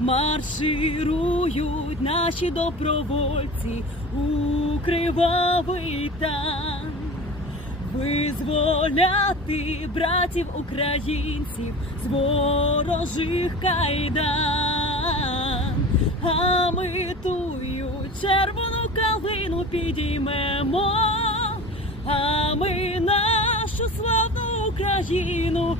Марширують наші добровольці у кривавий танк визволяти братів українців з ворожих кайдан. А ми тую червону калину підіймемо, а ми нашу славну Україну.